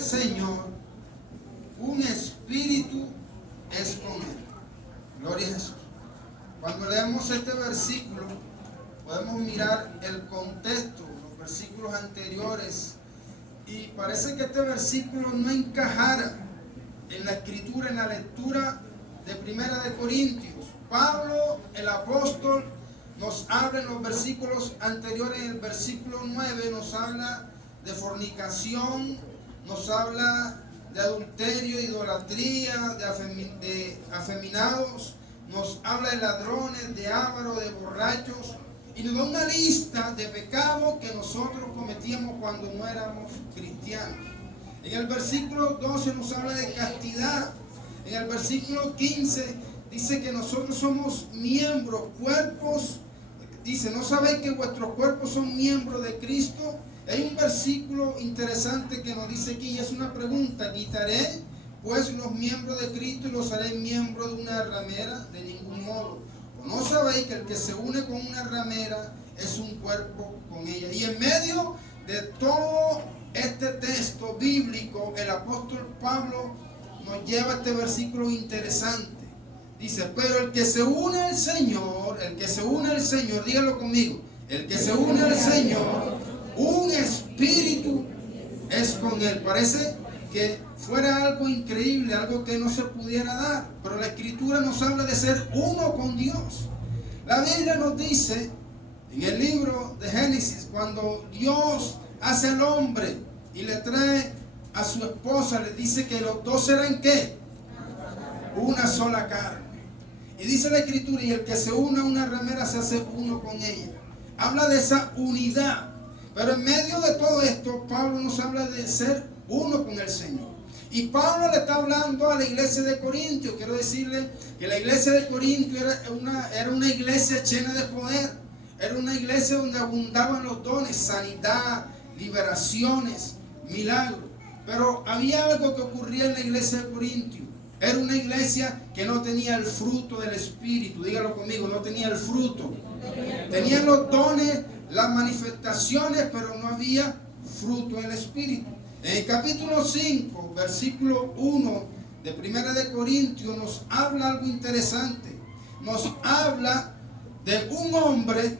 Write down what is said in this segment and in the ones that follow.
el Señor, un espíritu es con él. Gloria a Jesús. Cuando leemos este versículo, podemos mirar el contexto, los versículos anteriores, y parece que este versículo no encajara en la escritura, en la lectura de Primera de Corintios. Pablo, el apóstol, nos habla en los versículos anteriores, en el versículo 9, nos habla de fornicación, nos habla de adulterio, idolatría, de afeminados, nos habla de ladrones, de ávaros, de borrachos, y nos da una lista de pecados que nosotros cometíamos cuando no éramos cristianos. En el versículo 12 nos habla de castidad. En el versículo 15 dice que nosotros somos miembros, cuerpos. Dice, ¿no sabéis que vuestros cuerpos son miembros de Cristo? Hay un versículo interesante que nos dice aquí, y es una pregunta: ¿quitaré pues los miembros de Cristo y los haré miembros de una ramera? De ningún modo. ¿O no sabéis que el que se une con una ramera es un cuerpo con ella? Y en medio de todo este texto bíblico, el apóstol Pablo nos lleva a este versículo interesante. Dice, pero el que se une al Señor, dígalo conmigo, el que se une al Señor, un espíritu es con él. Parece que fuera algo increíble, algo que no se pudiera dar, pero la Escritura nos habla de ser uno con Dios. La Biblia nos dice, en el libro de Génesis, cuando Dios hace al hombre y le trae a su esposa, le dice que los dos serán ¿qué? Una sola carne. Y dice la Escritura, y el que se une a una ramera se hace uno con ella. Habla de esa unidad. Pero en medio de todo esto, Pablo nos habla de ser uno con el Señor. Y Pablo le está hablando a la iglesia de Corintios. Quiero decirle que la iglesia de Corintios era una iglesia llena de poder. Era una iglesia donde abundaban los dones, sanidad, liberaciones, milagros. Pero había algo que ocurría en la iglesia de Corintios. Era una iglesia que no tenía el fruto del Espíritu. Dígalo conmigo, no tenía el fruto. Tenían los dones, las manifestaciones, pero no había fruto en el Espíritu. En el capítulo 5, versículo 1 de Primera de Corintios nos habla algo interesante. Nos habla de un hombre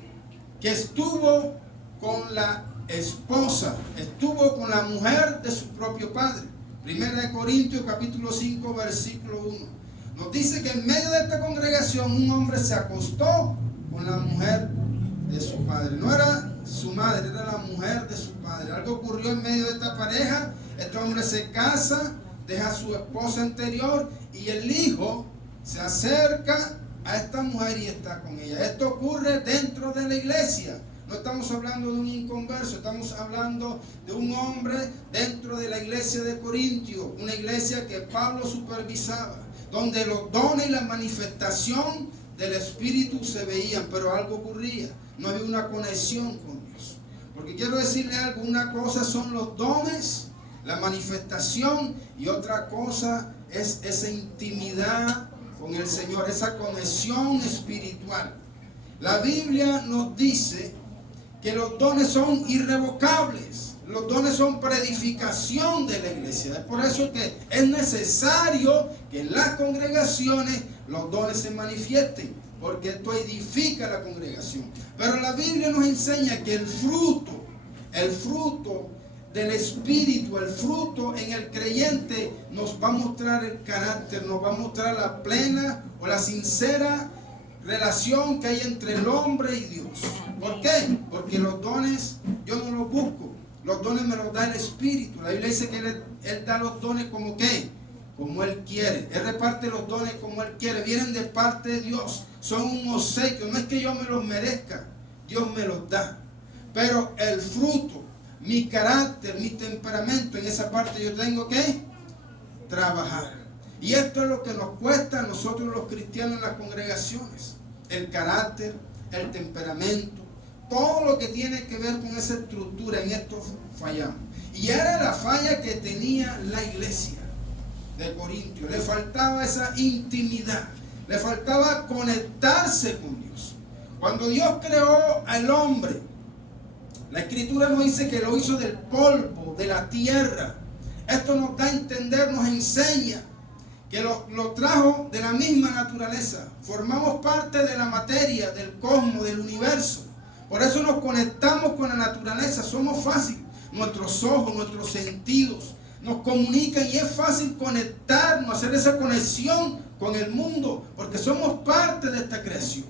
que estuvo con la esposa, estuvo con la mujer de su propio padre. Primera de Corintios capítulo 5 versículo 1. Nos dice que en medio de esta congregación un hombre se acostó con la mujer de su padre. No era su madre, era la mujer de su padre. Algo ocurrió en medio de esta pareja. Este hombre se casa, deja a su esposa anterior y el hijo se acerca a esta mujer y está con ella. Esto ocurre dentro de la iglesia. No estamos hablando de un inconverso, estamos hablando de un hombre dentro de la iglesia de Corintios, una iglesia que Pablo supervisaba, donde los dones y la manifestación del Espíritu se veían, pero algo ocurría, no había una conexión con Dios. Porque quiero decirle algo, una cosa son los dones, la manifestación, y otra cosa es esa intimidad con el Señor, esa conexión espiritual. La Biblia nos dice que los dones son irrevocables. Los dones son para edificación de la iglesia. Es por eso que es necesario que en las congregaciones los dones se manifiesten, porque esto edifica la congregación. Pero la Biblia nos enseña que el fruto del Espíritu, el fruto en el creyente nos va a mostrar el carácter, nos va a mostrar la plena o la sincera relación que hay entre el hombre y Dios. ¿Por qué? Porque los dones yo no los busco, los dones me los da el Espíritu. La Biblia dice que Él da los dones como ¿qué? Como Él quiere. Él reparte los dones como Él quiere, vienen de parte de Dios, son un obsequio, no es que yo me los merezca, Dios me los da. Pero el fruto, mi carácter, mi temperamento, en esa parte yo tengo que trabajar. Y esto es lo que nos cuesta a nosotros los cristianos en las congregaciones. El carácter, el temperamento, todo lo que tiene que ver con esa estructura, en esto fallamos. Y era la falla que tenía la iglesia de Corintios. Le faltaba esa intimidad, le faltaba conectarse con Dios. Cuando Dios creó al hombre, la Escritura nos dice que lo hizo del polvo, de la tierra. Esto nos da a entender, nos enseña que lo trajo de la misma naturaleza. Formamos parte de la materia, del cosmos, del universo. Por eso nos conectamos con la naturaleza. Somos fáciles. Nuestros ojos, nuestros sentidos nos comunican y es fácil conectarnos, hacer esa conexión con el mundo, porque somos parte de esta creación.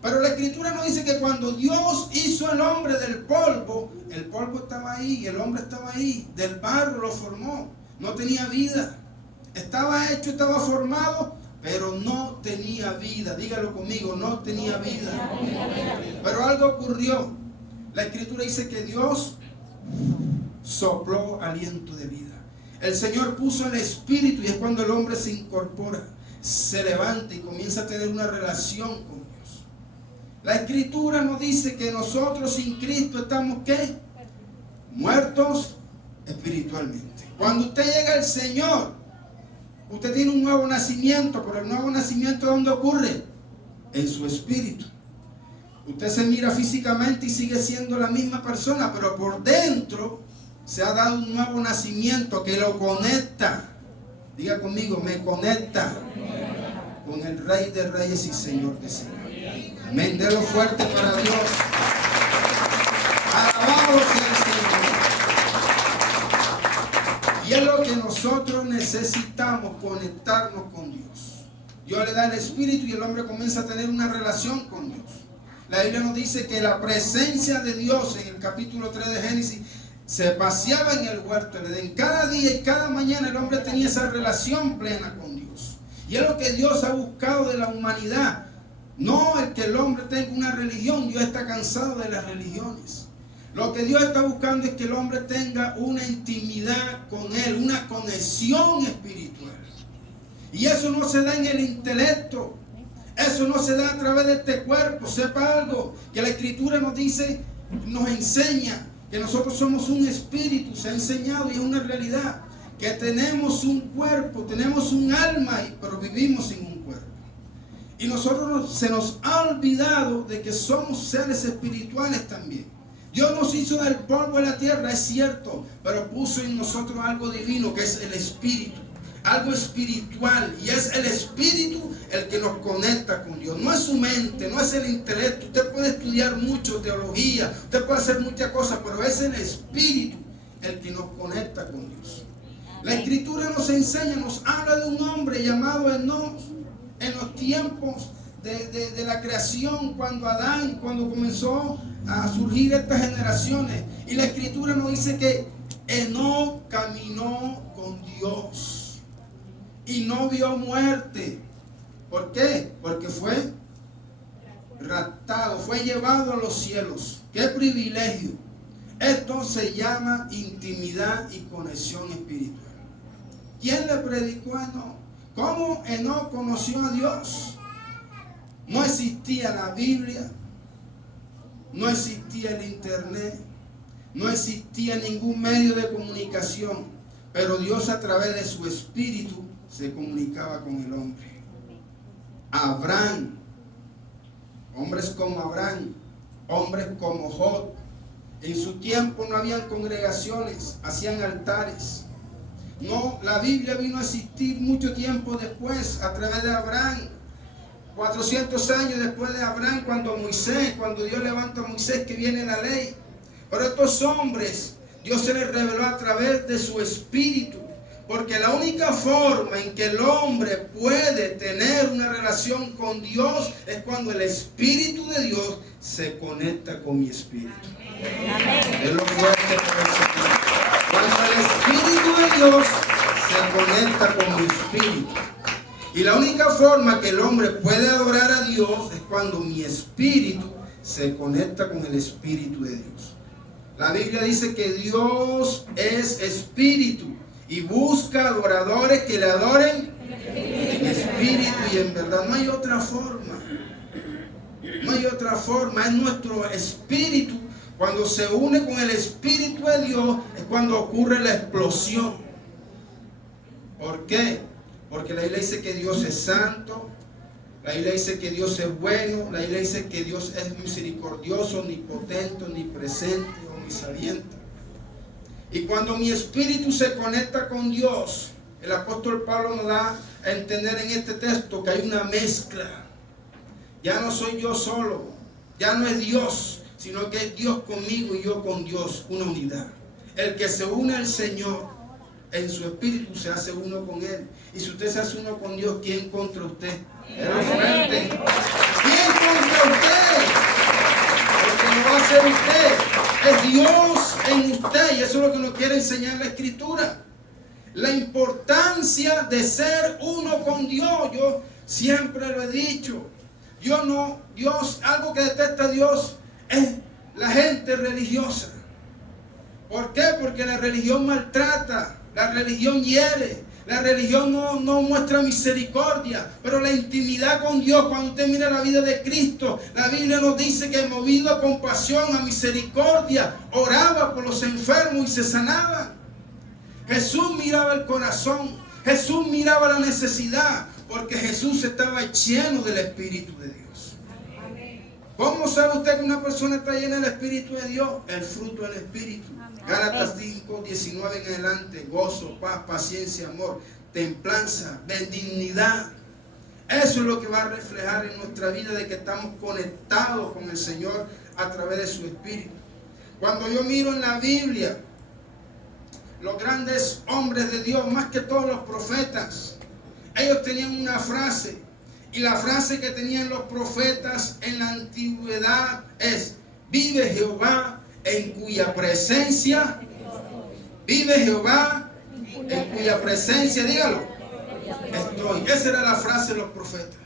Pero la Escritura nos dice que cuando Dios hizo al hombre del polvo, el polvo estaba ahí y el hombre estaba ahí. Del barro lo formó. No tenía vida. Estaba hecho, estaba formado, pero no tenía vida. Dígalo conmigo, no tenía vida. Pero algo ocurrió. La Escritura dice que Dios sopló aliento de vida. El Señor puso el espíritu y es cuando el hombre se incorpora, se levanta y comienza a tener una relación con Dios. La Escritura nos dice que nosotros sin Cristo estamos ¿qué? Muertos espiritualmente. Cuando usted llega al Señor, usted tiene un nuevo nacimiento, pero el nuevo nacimiento ¿dónde ocurre? En su espíritu. Usted se mira físicamente y sigue siendo la misma persona, pero por dentro se ha dado un nuevo nacimiento que lo conecta. Diga conmigo, me conecta con el Rey de Reyes y Señor de Señores. Amén. Delo fuerte para Dios. Alabado sea el Señor. Y es lo que nosotros necesitamos, conectarnos con Dios. Dios le da el espíritu y el hombre comienza a tener una relación con Dios. La Biblia nos dice que la presencia de Dios en el capítulo 3 de Génesis se paseaba en el huerto del Edén. Cada día y cada mañana el hombre tenía esa relación plena con Dios. Y es lo que Dios ha buscado de la humanidad. No el que el hombre tenga una religión. Dios está cansado de las religiones. Lo que Dios está buscando es que el hombre tenga una intimidad con Él, una conexión espiritual. Y eso no se da en el intelecto. Eso no se da a través de este cuerpo. Sepa algo, que la Escritura nos dice, nos enseña que nosotros somos un espíritu. Se ha enseñado y es una realidad que tenemos un cuerpo, tenemos un alma, pero vivimos sin un cuerpo. Y nosotros se nos ha olvidado de que somos seres espirituales también. Dios nos hizo del polvo de la tierra, es cierto, pero puso en nosotros algo divino que es el espíritu. Algo espiritual, y es el espíritu el que nos conecta con Dios. No es su mente, no es el intelecto. Usted puede estudiar mucho teología, usted puede hacer muchas cosas, pero es el espíritu el que nos conecta con Dios. La Escritura nos enseña, nos habla de un hombre llamado Enoc en los tiempos de la creación, cuando comenzó a surgir estas generaciones. Y la Escritura nos dice que Enoc caminó con Dios y no vio muerte. ¿Por qué? Porque fue raptado, fue llevado a los cielos. ¡Qué privilegio! Esto se llama intimidad y conexión espiritual. ¿Quién le predicó a Enoc? ¿Cómo Enoc conoció a Dios? No existía la Biblia, no existía el internet, no existía ningún medio de comunicación, pero Dios a través de su espíritu se comunicaba con el hombre. Abraham, hombres como Abraham, hombres como Job, en su tiempo no habían congregaciones, hacían altares. No, la Biblia vino a existir mucho tiempo después, a través de Abraham. 400 años después de Abraham, cuando Dios levanta a Moisés, que viene la ley. Pero estos hombres, Dios se les reveló a través de su espíritu. Porque la única forma en que el hombre puede tener una relación con Dios es cuando el Espíritu de Dios se conecta con mi espíritu. Amén. Es lo fuerte por el Señor. Cuando el Espíritu de Dios se conecta con mi espíritu. Y la única forma que el hombre puede adorar a Dios es cuando mi espíritu se conecta con el Espíritu de Dios. La Biblia dice que Dios es espíritu y busca adoradores que le adoren en espíritu y en verdad. No hay otra forma. No hay otra forma. Es nuestro espíritu. Cuando se une con el Espíritu de Dios es cuando ocurre la explosión. ¿Por qué? Porque la Biblia dice que Dios es santo. La Biblia dice que Dios es bueno. La Biblia dice que Dios es misericordioso, omnipotente, omnipresente, omnisabiente. Y cuando mi espíritu se conecta con Dios, el apóstol Pablo nos da a entender en este texto que hay una mezcla. Ya no soy yo solo, ya no es Dios, sino que es Dios conmigo y yo con Dios, una unidad. El que se une al Señor en su espíritu se hace uno con Él. Y si usted se hace uno con Dios, ¿quién contra usted? ¿Quién contra usted? Porque no va a ser usted, es Dios en usted. Y eso es lo que nos quiere enseñar la Escritura. La importancia de ser uno con Dios. Yo siempre lo he dicho. Dios, algo que detesta Dios es la gente religiosa. ¿Por qué? Porque la religión maltrata, la religión hiere, la religión no muestra misericordia. Pero la intimidad con Dios, cuando usted mira la vida de Cristo, la Biblia nos dice que movido a compasión, a misericordia, oraba por los enfermos y se sanaba. Jesús miraba el corazón, Jesús miraba la necesidad, porque Jesús estaba lleno del Espíritu de Dios. ¿Cómo sabe usted que una persona está llena del Espíritu de Dios? El fruto del Espíritu. Gálatas 5, 19 en adelante: gozo, paz, paciencia, amor, templanza, benignidad. Eso es lo que va a reflejar en nuestra vida, de que estamos conectados con el Señor a través de su Espíritu. Cuando yo miro en la Biblia, los grandes hombres de Dios, más que todos los profetas, ellos tenían una frase. Y la frase que tenían los profetas en la antigüedad es: vive Jehová en cuya presencia, vive Jehová en cuya presencia, dígalo, estoy. Esa era la frase de los profetas.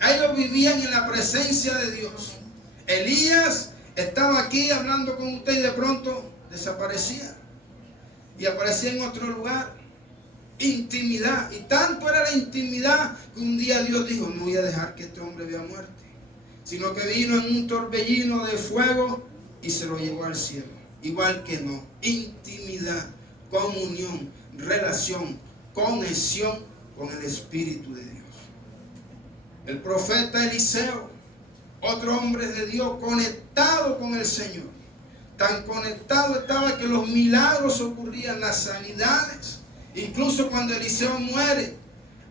Ellos vivían en la presencia de Dios. Elías estaba aquí hablando con usted y de pronto desaparecía y aparecía en otro lugar. Intimidad. Y tanto era la intimidad que un día Dios dijo: no voy a dejar que este hombre vea muerte, sino que vino en un torbellino de fuego y se lo llevó al cielo. Igual que no, intimidad, comunión, relación, conexión con el Espíritu de Dios. El profeta Eliseo, otro hombre de Dios, conectado con el Señor. Tan conectado estaba que los milagros ocurrían, las sanidades. Incluso cuando Eliseo muere,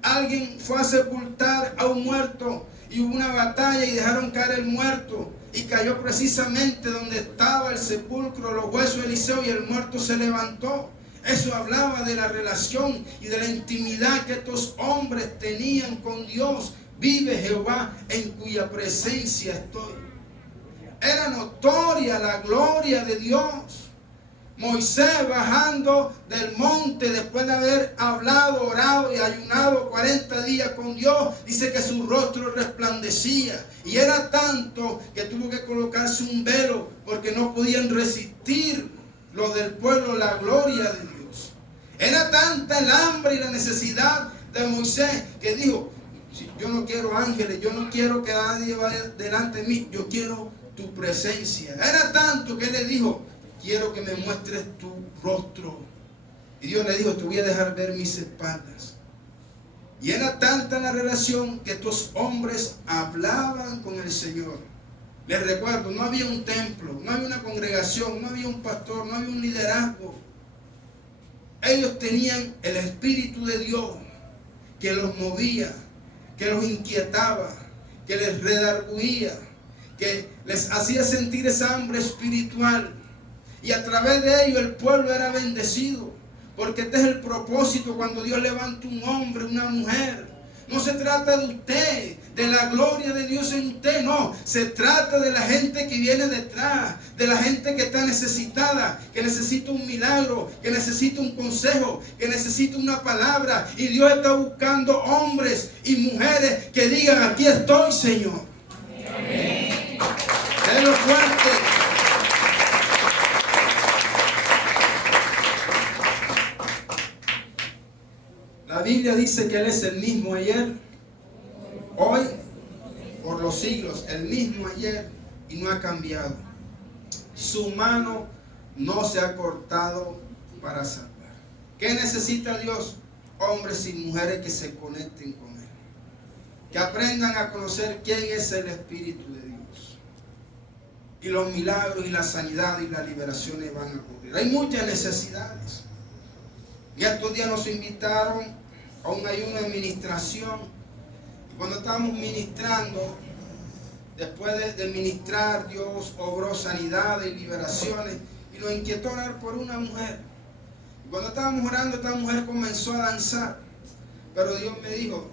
alguien fue a sepultar a un muerto y hubo una batalla y dejaron caer el muerto y cayó precisamente donde estaba el sepulcro, los huesos de Eliseo, y el muerto se levantó. Eso hablaba de la relación y de la intimidad que estos hombres tenían con Dios. Vive Jehová en cuya presencia estoy. Era notoria la gloria de Dios. Moisés bajando del monte después de haber hablado, orado y ayunado 40 días con Dios, dice que su rostro resplandecía. Y era tanto que tuvo que colocarse un velo porque no podían resistir los del pueblo la gloria de Dios. Era tanta el hambre y la necesidad de Moisés que dijo: yo no quiero ángeles, yo no quiero que nadie vaya delante de mí, yo quiero tu presencia. Era tanto que él le dijo: quiero que me muestres tu rostro. Y Dios le dijo: te voy a dejar ver mis espaldas. Y era tanta la relación que estos hombres hablaban con el Señor. Les recuerdo, no había un templo, no había una congregación, no había un pastor, no había un liderazgo. Ellos tenían el Espíritu de Dios que los movía, que los inquietaba, que les redarguía, que les hacía sentir esa hambre espiritual. Y a través de ello el pueblo era bendecido. Porque este es el propósito cuando Dios levanta un hombre, una mujer. No se trata de usted, de la gloria de Dios en usted, no. Se trata de la gente que viene detrás, de la gente que está necesitada, que necesita un milagro, que necesita un consejo, que necesita una palabra. Y Dios está buscando hombres y mujeres que digan: aquí estoy, Señor. Amén. Denlo fuerte. La Biblia dice que Él es el mismo ayer, hoy, por los siglos, el mismo ayer, y no ha cambiado. Su mano no se ha cortado para salvar. ¿Qué necesita Dios? Hombres y mujeres que se conecten con Él, que aprendan a conocer quién es el Espíritu de Dios. y los milagros y la sanidad y las liberaciones van a ocurrir. Hay muchas necesidades. Y estos días nos invitaron a un ayuno de ministración. Y cuando estábamos ministrando, después de ministrar, Dios obró sanidades y liberaciones y nos inquietó orar por una mujer. Y cuando estábamos orando, esta mujer comenzó a danzar. Pero Dios me dijo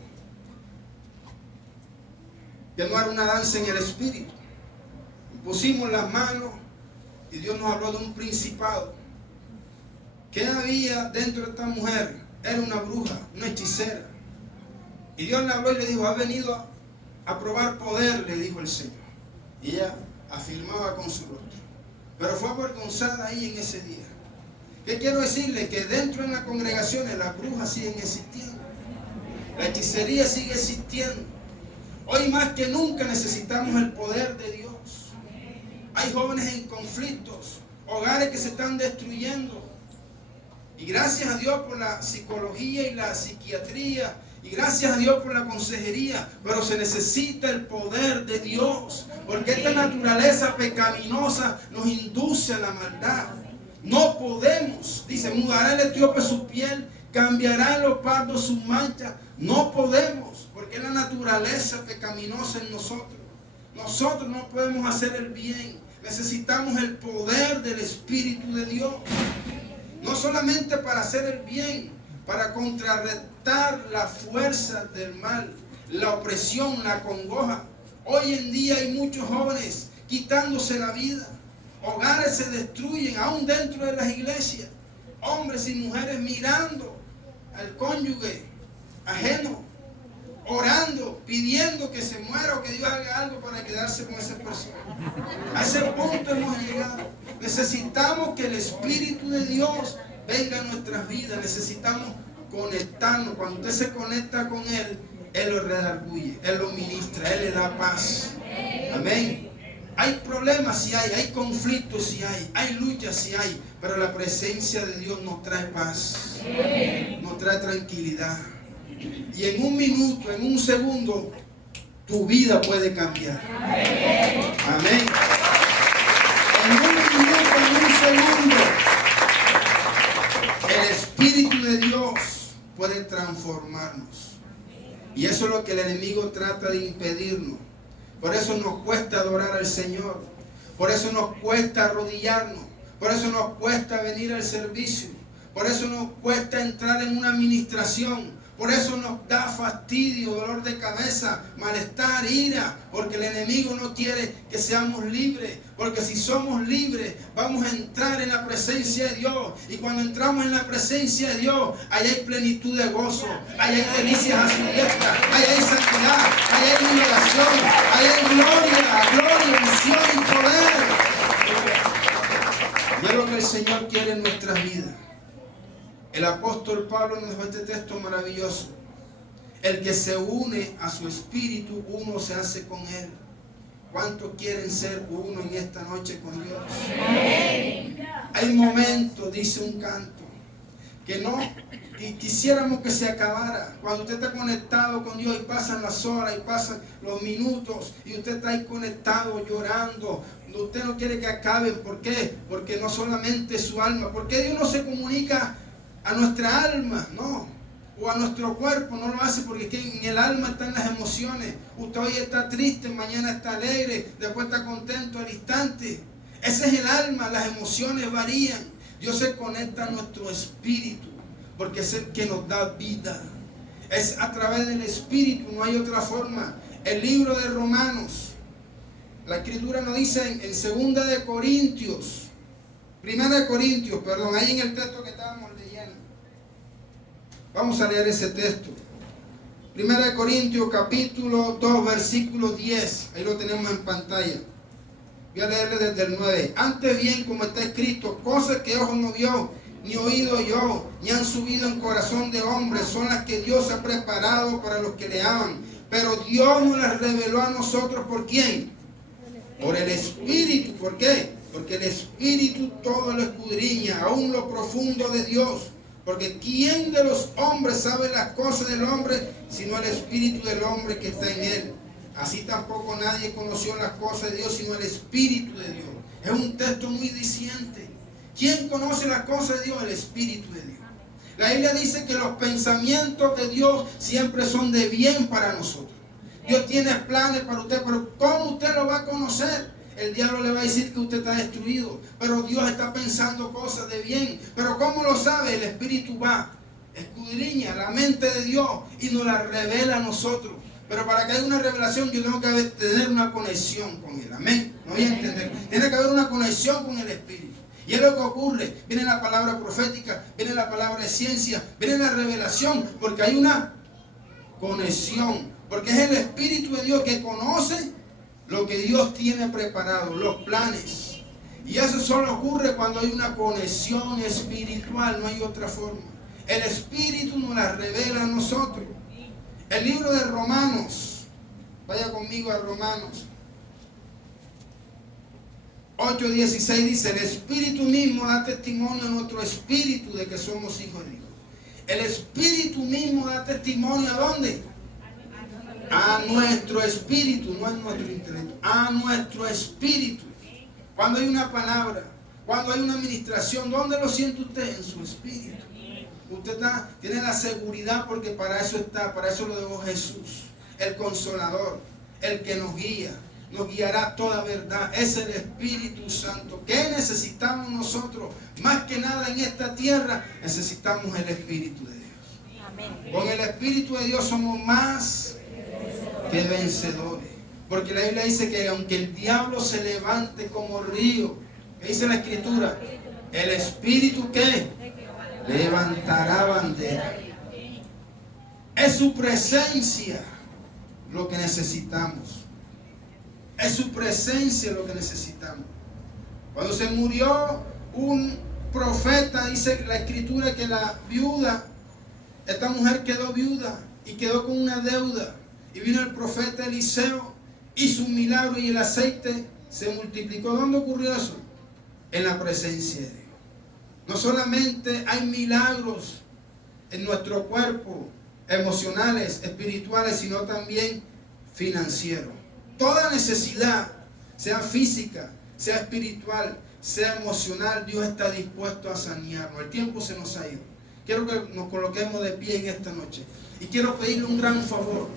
que no era una danza en el espíritu. Pusimos las manos y Dios nos habló de un principado. ¿Qué había dentro de esta mujer? Era una bruja, una hechicera. Y Dios le habló y le dijo, ha venido a probar poder, le dijo el Señor. Y ella afirmaba con su rostro. Pero fue avergonzada ahí en ese día. ¿Qué quiero decirle? Que dentro de las congregaciones las brujas siguen existiendo. La hechicería sigue existiendo. Hoy más que nunca necesitamos el poder de Dios. Hay jóvenes en conflictos, hogares que se están destruyendo. Y gracias a Dios por la psicología y la psiquiatría. Y gracias a Dios por la consejería. Pero se necesita el poder de Dios. Porque esta naturaleza pecaminosa nos induce a la maldad. No podemos. Dice, mudará el etíope su piel, cambiará el leopardo su mancha. No podemos. Porque es la naturaleza pecaminosa en nosotros. Nosotros no podemos hacer el bien. Necesitamos el poder del Espíritu de Dios. No solamente para hacer el bien, para contrarrestar la fuerza del mal, la opresión, la congoja. Hoy en día hay muchos jóvenes quitándose la vida. Hogares se destruyen, aún dentro de las iglesias. Hombres y mujeres mirando al cónyuge ajeno, orando, pidiendo que se muera o que Dios haga algo para quedarse con esa persona. A ese punto hemos llegado. Necesitamos que el Espíritu de Dios venga a nuestras vidas. Necesitamos conectarnos. Cuando usted se conecta con Él, Él lo redarguye, Él lo ministra, Él le da paz. Amén. Hay problemas, sí hay conflictos, sí hay luchas, sí hay, pero la presencia de Dios nos trae paz, nos trae tranquilidad. Y en un minuto, en un segundo, tu vida puede cambiar. Amén. En un minuto, en un segundo, el Espíritu de Dios puede transformarnos. Y eso es lo que el enemigo trata de impedirnos. Por eso nos cuesta adorar al Señor. Por eso nos cuesta arrodillarnos. Por eso nos cuesta venir al servicio. Por eso nos cuesta entrar en una administración. Por eso nos da fastidio, dolor de cabeza, malestar, ira, porque el enemigo no quiere que seamos libres, porque si somos libres vamos a entrar en la presencia de Dios, y cuando entramos en la presencia de Dios, allá hay plenitud de gozo, allá hay delicias a su diestra, allá hay santidad, allá hay liberación, allá hay gloria, unción y poder. Y es lo que el Señor quiere en nuestras vidas. El apóstol Pablo nos dejó este texto maravilloso. El que se une a su espíritu, uno se hace con él. ¿Cuántos quieren ser uno en esta noche con Dios? Hay momentos, dice un canto, que no, y quisiéramos que se acabara. Cuando usted está conectado con Dios y pasan las horas y pasan los minutos y usted está ahí conectado llorando, usted no quiere que acaben. ¿Por qué? Porque no solamente su alma. ¿Por qué Dios no se comunica a nuestra alma? No, o a nuestro cuerpo, no lo hace, porque en el alma están las emociones. Usted hoy está triste, mañana está alegre, después está contento al instante. Ese es el alma, las emociones varían. Dios se conecta a nuestro espíritu, porque es el que nos da vida. Es a través del espíritu, no hay otra forma. El libro de Romanos, la escritura nos dice en 2 de Corintios, 1 de Corintios, perdón, ahí en el texto que estábamos leyendo. Vamos a leer ese texto. 1 de Corintios capítulo 2 versículo 10. Ahí lo tenemos en pantalla. Voy a leerle desde el 9. Antes bien, como está escrito, cosas que ojo no vio, ni oído yo, ni han subido en corazón de hombre, son las que Dios ha preparado para los que le aman. Pero Dios nos las reveló a nosotros. ¿Por quién? Por el Espíritu. ¿Por qué? Porque el Espíritu todo lo escudriña, aún lo profundo de Dios. Porque ¿quién de los hombres sabe las cosas del hombre, sino el Espíritu del hombre que está en él? Así tampoco nadie conoció las cosas de Dios sino el Espíritu de Dios. Es un texto muy diciente. ¿Quién conoce las cosas de Dios? El Espíritu de Dios. La Biblia dice que los pensamientos de Dios siempre son de bien para nosotros. Dios tiene planes para usted, pero ¿cómo usted lo va a conocer? El diablo le va a decir que usted está destruido, pero Dios está pensando cosas de bien. Pero ¿cómo lo sabe? El Espíritu va, escudriña la mente de Dios y nos la revela a nosotros. Pero para que haya una revelación yo tengo que tener una conexión con Él. Amén. No voy a entender. Tiene que haber una conexión con el Espíritu. Y es lo que ocurre. Viene la palabra profética, viene la palabra de ciencia, viene la revelación, porque hay una conexión. Porque es el Espíritu de Dios que conoce lo que Dios tiene preparado, los planes. Y eso solo ocurre cuando hay una conexión espiritual, no hay otra forma. El Espíritu nos la revela a nosotros. El libro de Romanos, vaya conmigo a Romanos 8:16 dice: el Espíritu mismo da testimonio a nuestro espíritu de que somos hijos de Dios. El Espíritu mismo da testimonio ¿a dónde? A nuestro espíritu, no a nuestro intelecto, a nuestro espíritu. Cuando hay una palabra, cuando hay una administración, ¿dónde lo siente usted? En su espíritu. Usted tiene la seguridad porque para eso está, para eso lo dejó Jesús, el Consolador, el que nos guía, nos guiará toda verdad. Es el Espíritu Santo. ¿Qué necesitamos nosotros? Más que nada en esta tierra, necesitamos el Espíritu de Dios. Amén. Con el Espíritu de Dios somos más que vencedores. Porque la Biblia dice que aunque el diablo se levante como río, ¿qué dice la Escritura? El Espíritu ¿qué? Levantará bandera. Es su presencia lo que necesitamos. Es su presencia lo que necesitamos. Cuando se murió un profeta, dice la Escritura que la viuda, esta mujer quedó viuda y quedó con una deuda. Y vino el profeta Eliseo, hizo un milagro y el aceite se multiplicó. ¿Dónde ocurrió eso? En la presencia de Dios. No solamente hay milagros en nuestro cuerpo, emocionales, espirituales, sino también financieros. Toda necesidad, sea física, sea espiritual, sea emocional, Dios está dispuesto a sanearnos. El tiempo se nos ha ido. Quiero que nos coloquemos de pie en esta noche. Y quiero pedirle un gran favor.